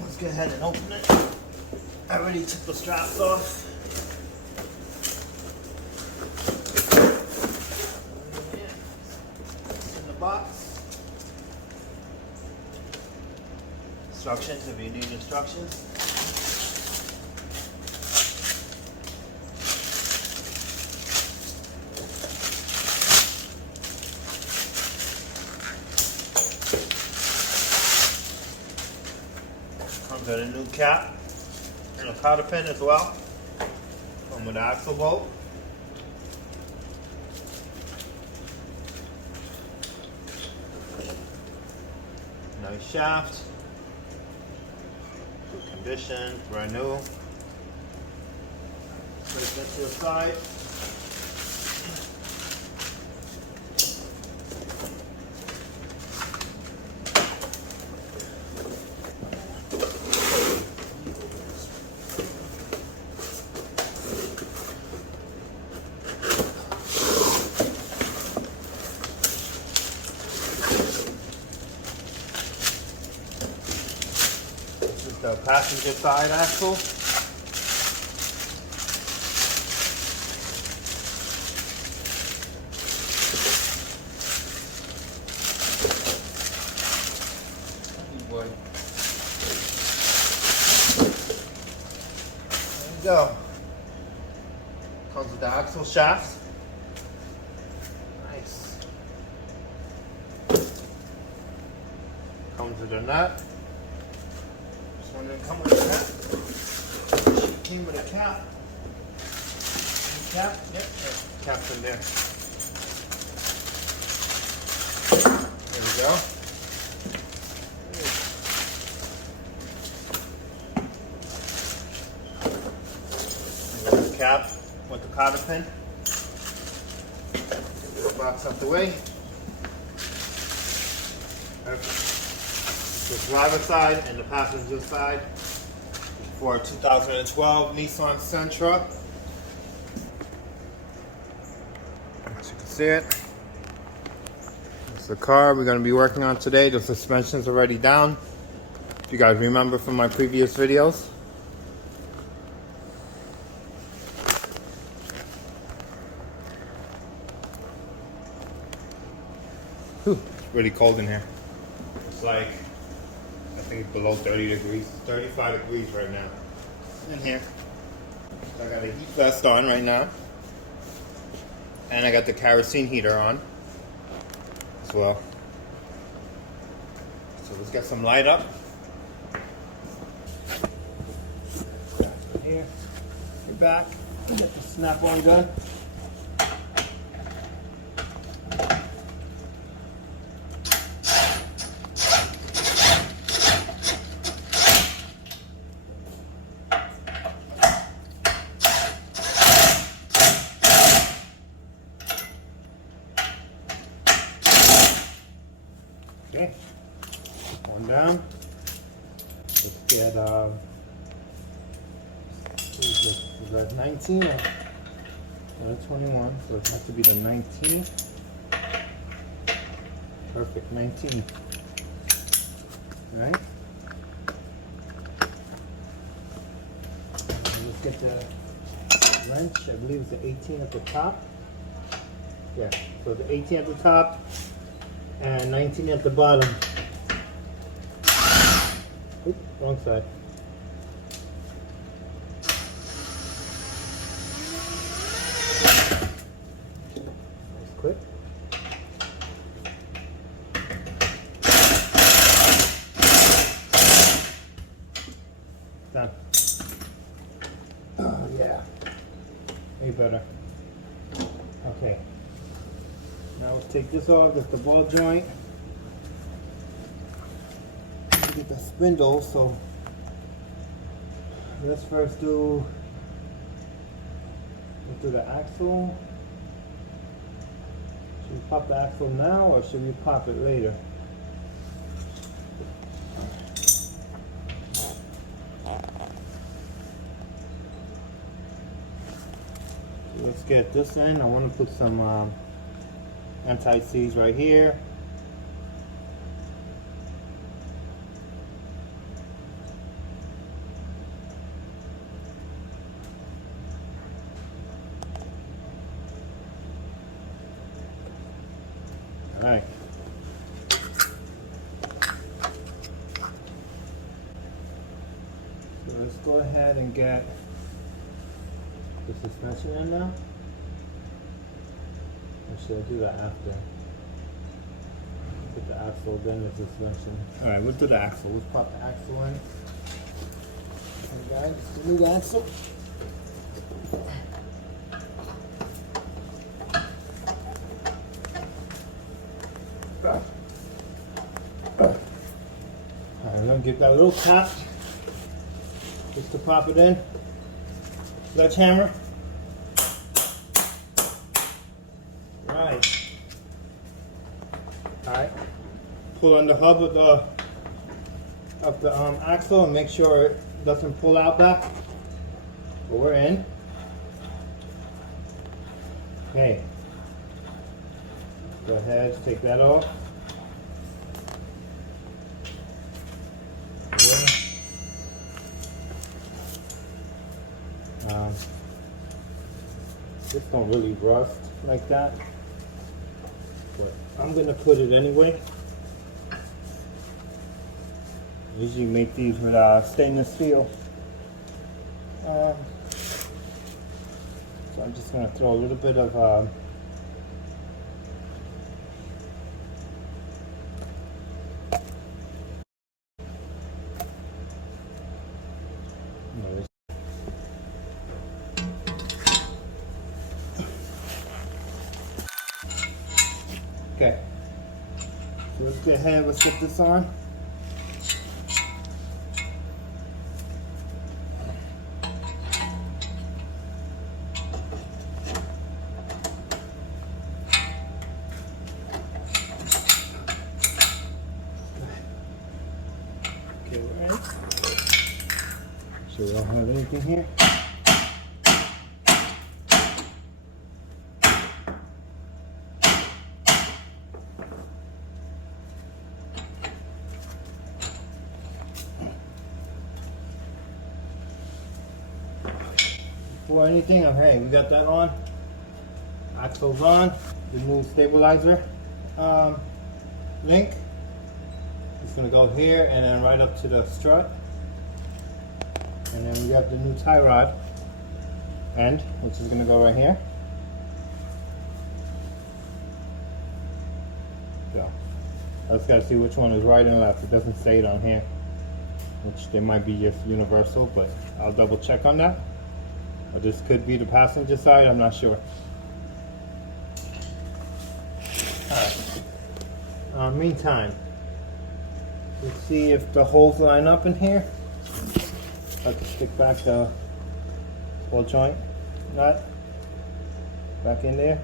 Let's go ahead and open it. I already took the straps off. It's in the box. Instructions if you need instructions. Comes with a new cap and a cotter pin as well. Come with an axle bolt. Nice shaft. Good condition, brand new. Place that to the side. The passenger side axle. Boy. There you go. Comes with the axle shaft. Nice. Comes with a nut. One didn't come with a cap. She came with a cap. Cap? Yep. Cap's in there. There we go. There's the cap with the cotter pin. Get the box out the way. Perfect. The driver's side and the passenger side for 2012 Nissan Sentra. As you can see it, it's the car we're going to be working on today. The suspension's already down, if you guys remember from my previous videos. Whew, it's really cold in here. It's like, I think it's below 30 degrees, 35 degrees right now in here. I got a heat vest on right now. And I got the kerosene heater on as well. So let's get some light up. Here, your back, get the snap-on gun. Okay, one down. Let's get, is that 19 or 21? So it has to be the 19. Perfect, 19. Alright. Let's get the wrench. I believe it's the 18 at the top. Yeah, so the 18 at the top and 19 at the bottom. Oops, wrong side. Nice quick. Done. Oh yeah. Way better. Okay. Now let's take this off, that's the ball joint. Get the spindle, so let's first do the axle. Should we pop the axle now or should we pop it later? Let's get this in. I want to put some anti-seize right here. Alright. So let's go ahead and get the suspension in now. Or should I do that after? Put the axle, then the suspension. Alright, we'll do the axle. Let's pop the axle in. Okay guys, the new axle. Alright, I'm gonna give that a little tap just to pop it in. Sledgehammer. Right. Alright. Pull on the hub of the axle and make sure it doesn't pull out back. But we're in. Okay. Go ahead, take that off. This don't really rust like that, but I'm gonna put it anyway. Usually make these with stainless steel. So I'm just gonna throw a little bit of okay. So let's go ahead and slip this on. Okay, we're in. So we don't have anything here. Before anything, okay, we got that on. Axle's on. The new stabilizer link. It's gonna go here and then right up to the strut. And then we got the new tie rod end, which is gonna go right here. So I just gotta see which one is right and left. It doesn't say it on here, which they might be just universal, but I'll double check on that. Or this could be the passenger side, I'm not sure. Alright. Meantime, let's see if the holes line up in here. I have to stick back the ball joint nut back in there.